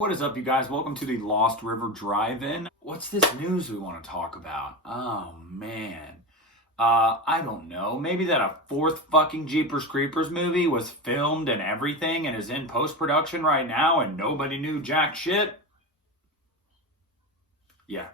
What is up, you guys? Welcome to the Lost River Drive-In. What's this news we want to talk about? Oh, man. I don't know. Maybe that a fourth fucking Jeepers Creepers movie was filmed and everything and is in post-production right now and nobody knew jack shit? Yeah.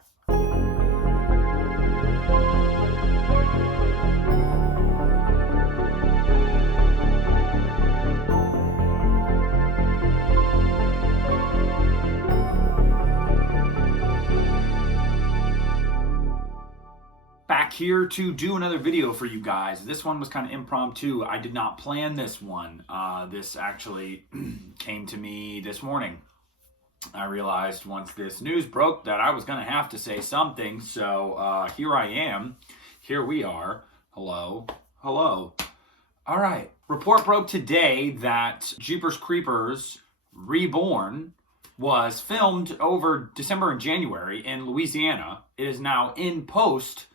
Back here to do another video for you guys. This one was kind of impromptu. I did not plan this one. This actually came to me this morning. I realized once this news broke that I was going to have to say something. So here I am. Here we are. Hello. Hello. All right. Report broke today that Jeepers Creepers Reborn was filmed over December and January in Louisiana. It is now in post,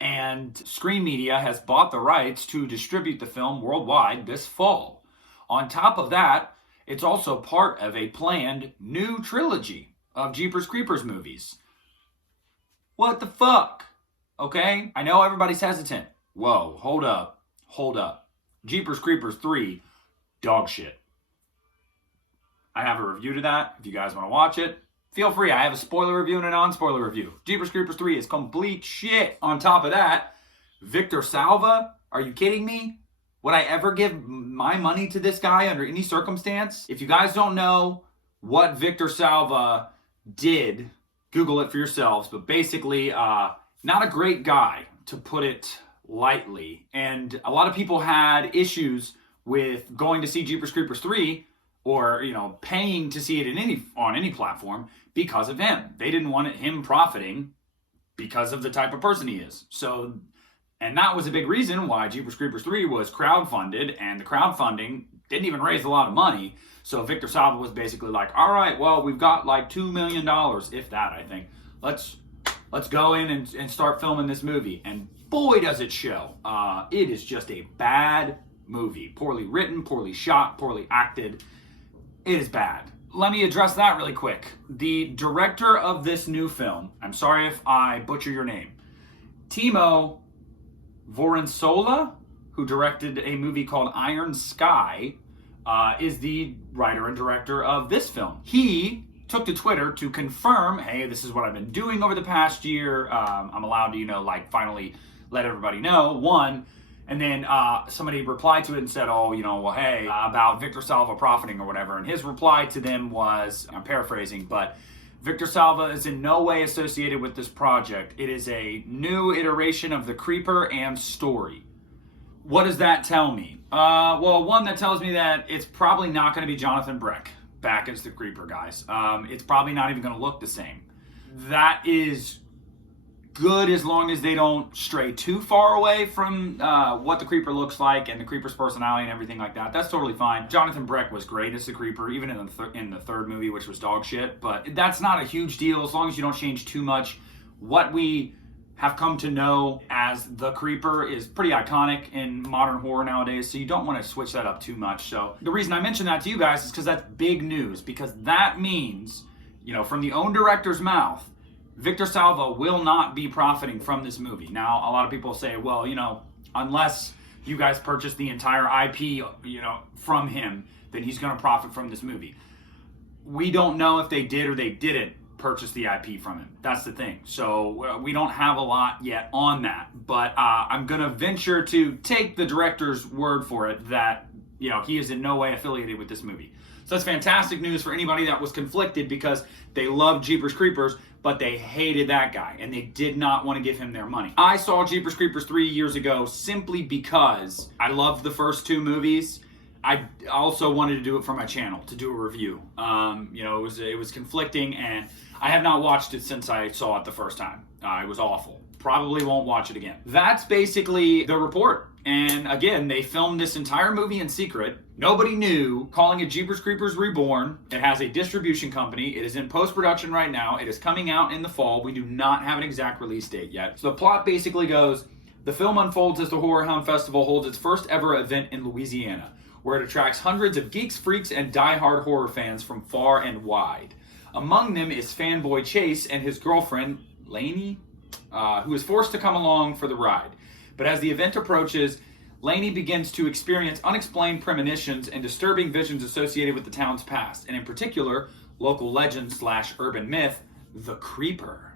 and Screen Media has bought the rights to distribute the film worldwide this fall. On top of that, it's also part of a planned new trilogy of Jeepers Creepers movies. What the fuck? Okay? I know everybody's hesitant. Whoa, hold up. Hold up. Jeepers Creepers 3, dog shit. I have a review to that if you guys want to watch it. Feel free. I have a spoiler review and a non-spoiler review. Jeepers Creepers 3 is complete shit. On top of that, Victor Salva? Are you kidding me? Would I ever give my money to this guy under any circumstance? If you guys don't know what Victor Salva did, Google it for yourselves. But basically, not a great guy, to put it lightly. And a lot of people had issues with going to see Jeepers Creepers 3 or, paying to see it on any platform because of him. They didn't want him profiting because of the type of person he is. So, and that was a big reason why Jeepers Creepers 3 was crowdfunded, and the crowdfunding didn't even raise a lot of money. So Victor Salva was basically like, all right, well, we've got like $2 million, if that, I think. Let's go in and start filming this movie. And boy, does it show. It is just a bad movie. Poorly written, poorly shot, poorly acted. It is bad. Let me address that really quick. The director of this new film, I'm sorry if I butcher your name, Timo Voronsola, who directed a movie called Iron Sky, is the writer and director of this film. He took to Twitter to confirm, hey, this is what I've been doing over the past year. I'm allowed to, finally let everybody know, one. And then somebody replied to it and said, hey, about Victor Salva profiting or whatever. And his reply to them was, I'm paraphrasing, but Victor Salva is in no way associated with this project. It is a new iteration of the Creeper and story. What does that tell me? Well, one, that tells me that it's probably not going to be Jonathan Breck back as the Creeper, guys. It's probably not even going to look the same. That is good as long as they don't stray too far away from what the Creeper looks like and the Creeper's personality and everything like that. That's totally fine. Jonathan Breck was great as the Creeper, even in the third movie, which was dog shit. But that's not a huge deal as long as you don't change too much. What we have come to know as the Creeper is pretty iconic in modern horror nowadays, so you don't want to switch that up too much. So the reason I mention that to you guys is because that's big news, because that means, from the own director's mouth, Victor Salva will not be profiting from this movie. Now, a lot of people say, well, unless you guys purchase the entire IP, from him, then he's going to profit from this movie. We don't know if they did or they didn't purchase the IP from him. That's the thing. So we don't have a lot yet on that. But I'm going to venture to take the director's word for it that, he is in no way affiliated with this movie. So that's fantastic news for anybody that was conflicted because they loved Jeepers Creepers, but they hated that guy and they did not want to give him their money. I saw Jeepers Creepers 3 years ago simply because I loved the first two movies. I also wanted to do it for my channel, to do a review. It was conflicting, and I have not watched it since I saw it the first time. It was awful. Probably won't watch it again. That's basically the report. And again, they filmed this entire movie in secret. Nobody knew, calling it Jeepers Creepers Reborn. It has a distribution company. It is in post-production right now. It is coming out in the fall. We do not have an exact release date yet. So the plot basically goes, the film unfolds as the Horror Hound Festival holds its first ever event in Louisiana, where it attracts hundreds of geeks, freaks, and die-hard horror fans from far and wide. Among them is fanboy Chase and his girlfriend, Lainey, who is forced to come along for the ride. But as the event approaches, Lainey begins to experience unexplained premonitions and disturbing visions associated with the town's past, and in particular, local legend / urban myth, the Creeper.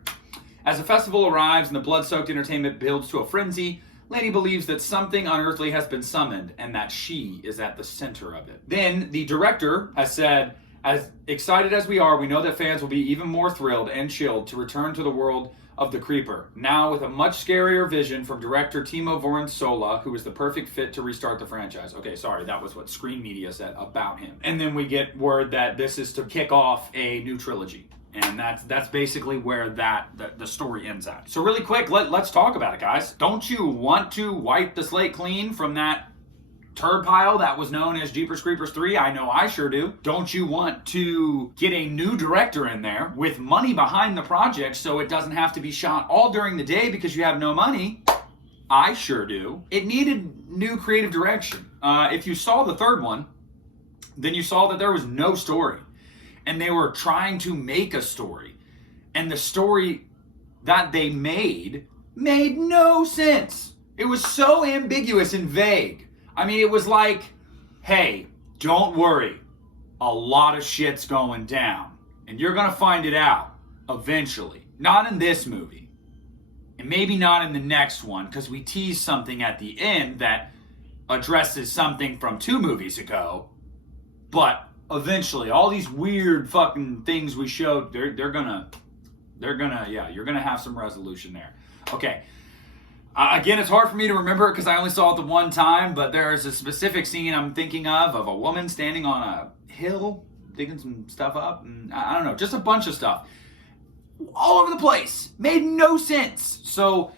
As the festival arrives and the blood-soaked entertainment builds to a frenzy, Lainey believes that something unearthly has been summoned and that she is at the center of it. Then, the director has said, as excited as we are, we know that fans will be even more thrilled and chilled to return to the world of the Creeper, now with a much scarier vision from director Timo Voronsola, who is the perfect fit to restart the franchise. Okay, sorry, that was what Screen Media said about him. And then we get word that this is to kick off a new trilogy. And that's basically where the story ends at. So really quick, let's talk about it, guys. Don't you want to wipe the slate clean from that turd pile that was known as Jeepers Creepers 3? I know I sure do. Don't you want to get a new director in there with money behind the project so it doesn't have to be shot all during the day because you have no money? I sure do. It needed new creative direction. If you saw the third one, then you saw that there was no story. And they were trying to make a story. And the story that they made no sense. It was so ambiguous and vague. I mean, it was like, hey, don't worry. A lot of shit's going down. And you're going to find it out eventually. Not in this movie. And maybe not in the next one, because we teased something at the end that addresses something from 2 movies ago. But eventually, all these weird fucking things we showed, you're gonna have some resolution there. Okay. Again, it's hard for me to remember because I only saw it the one time, but there's a specific scene I'm thinking of a woman standing on a hill, digging some stuff up, and I don't know, just a bunch of stuff. All over the place. Made no sense. So,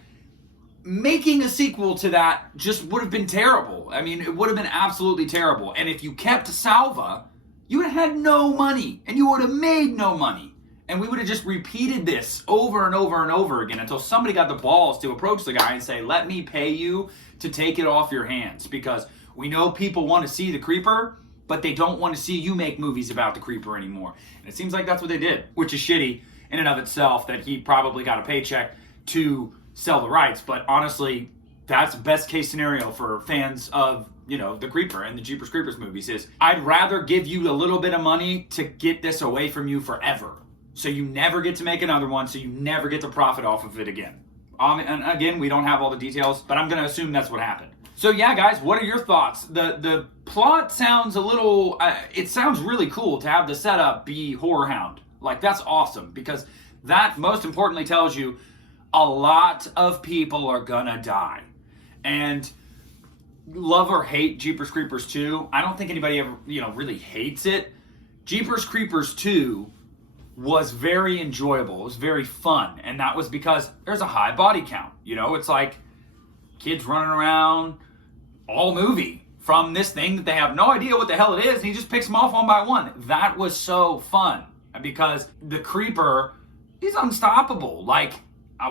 making a sequel to that just would have been terrible. I mean, it would have been absolutely terrible. And if you kept Salva, you would have had no money, and you would have made no money. And we would have just repeated this over and over and over again until somebody got the balls to approach the guy and say, let me pay you to take it off your hands. Because we know people want to see the Creeper, but they don't want to see you make movies about the Creeper anymore. And it seems like that's what they did, which is shitty in and of itself that he probably got a paycheck to sell the rights. But honestly, that's best case scenario for fans of, the Creeper and the Jeepers Creepers movies is, I'd rather give you a little bit of money to get this away from you forever. So you never get to make another one, so you never get to profit off of it again. And again, we don't have all the details, but I'm going to assume that's what happened. So yeah, guys, what are your thoughts? The plot sounds a little, it sounds really cool to have the setup be Horror Hound. Like, that's awesome, because that most importantly tells you a lot of people are gonna die. And love or hate Jeepers Creepers 2, I don't think anybody ever, really hates it. Jeepers Creepers 2 was very enjoyable. It was very fun. And that was because there's a high body count. It's like kids running around all movie from this thing that they have no idea what the hell it is, and he just picks them off one by one. That was so fun because the Creeper, he's unstoppable. Like,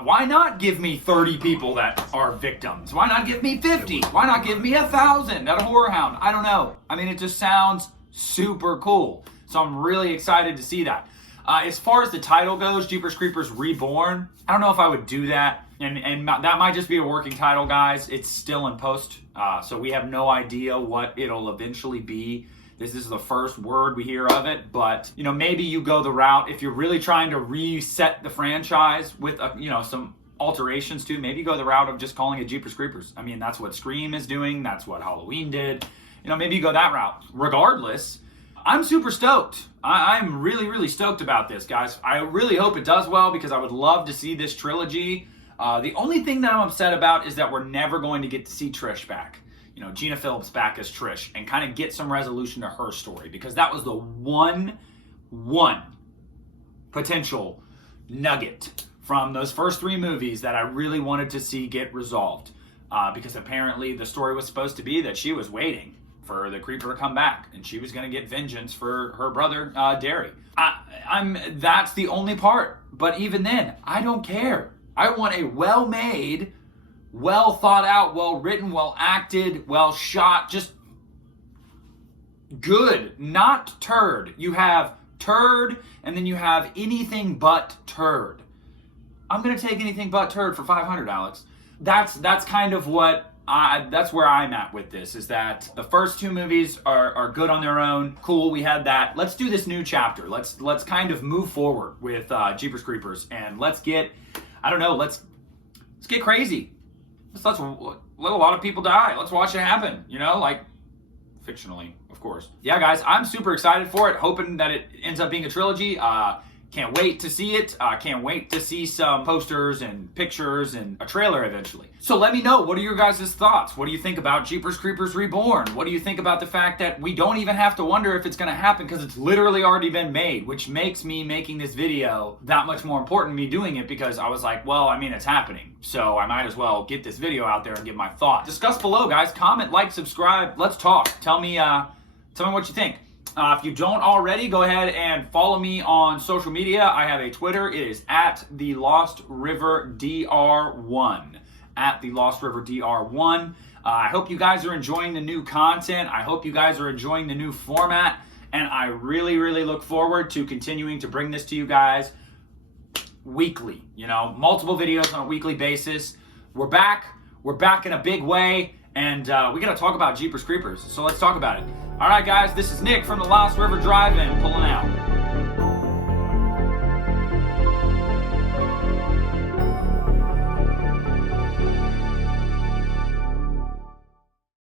why not give me 30 people that are victims? Why not give me 50? Why not give me 1,000 at a Horror Hound? I don't know. I mean, it just sounds super cool. So I'm really excited to see that. As far as the title goes, Jeepers Creepers Reborn, I don't know if I would do that. And that might just be a working title, guys. It's still in post, so we have no idea what it'll eventually be. This is the first word we hear of it, but maybe you go the route, if you're really trying to reset the franchise with some alterations too, maybe go the route of just calling it Jeepers Creepers. I mean, that's what Scream is doing. That's what Halloween did. Maybe you go that route. Regardless, I'm super stoked. I'm really, really stoked about this, guys. I really hope it does well because I would love to see this trilogy. The only thing that I'm upset about is that we're never going to get to see Trish back. Gina Phillips back as Trish and kind of get some resolution to her story, because that was the one potential nugget from those first 3 movies that I really wanted to see get resolved. Because apparently the story was supposed to be that she was waiting for the Creeper to come back, and she was going to get vengeance for her brother, Derry. That's the only part. But even then, I don't care. I want a well-made, well thought out, well written, well acted, well shot, just good, not turd. You have turd, and then you have anything but turd. I'm gonna take anything but turd for $500, Alex. That's kind of what that's where I'm at with this, is that the first two movies are good on their own. Cool, we had that. Let's do this new chapter. Let's kind of move forward with Jeepers Creepers, and let's get, I don't know, let's get crazy. Let's let a lot of people die. Let's watch it happen, you know, like fictionally, of course. Yeah, guys, I'm super excited for it, hoping that it ends up being a trilogy. Can't wait to see it. Can't wait to see some posters and pictures and a trailer eventually. So let me know, what are your guys' thoughts? What do you think about Jeepers Creepers Reborn? What do you think about the fact that we don't even have to wonder if it's going to happen because it's literally already been made, which makes me making this video that much more important, me doing it, because I was like, well, I mean, it's happening, so I might as well get this video out there and give my thoughts. Discuss below, guys. Comment, like, subscribe. Let's talk. Tell me what you think. If you don't already, go ahead and follow me on social media. I have a Twitter. It is at the Lost River DR1. At the Lost River DR1. I hope you guys are enjoying the new content. I hope you guys are enjoying the new format. And I really, really look forward to continuing to bring this to you guys weekly. You know, multiple videos on a weekly basis. We're back. We're back in a big way. And we got to talk about Jeepers Creepers. So let's talk about it. All right, guys, this is Nick from the Lost River Drive-In, pulling out.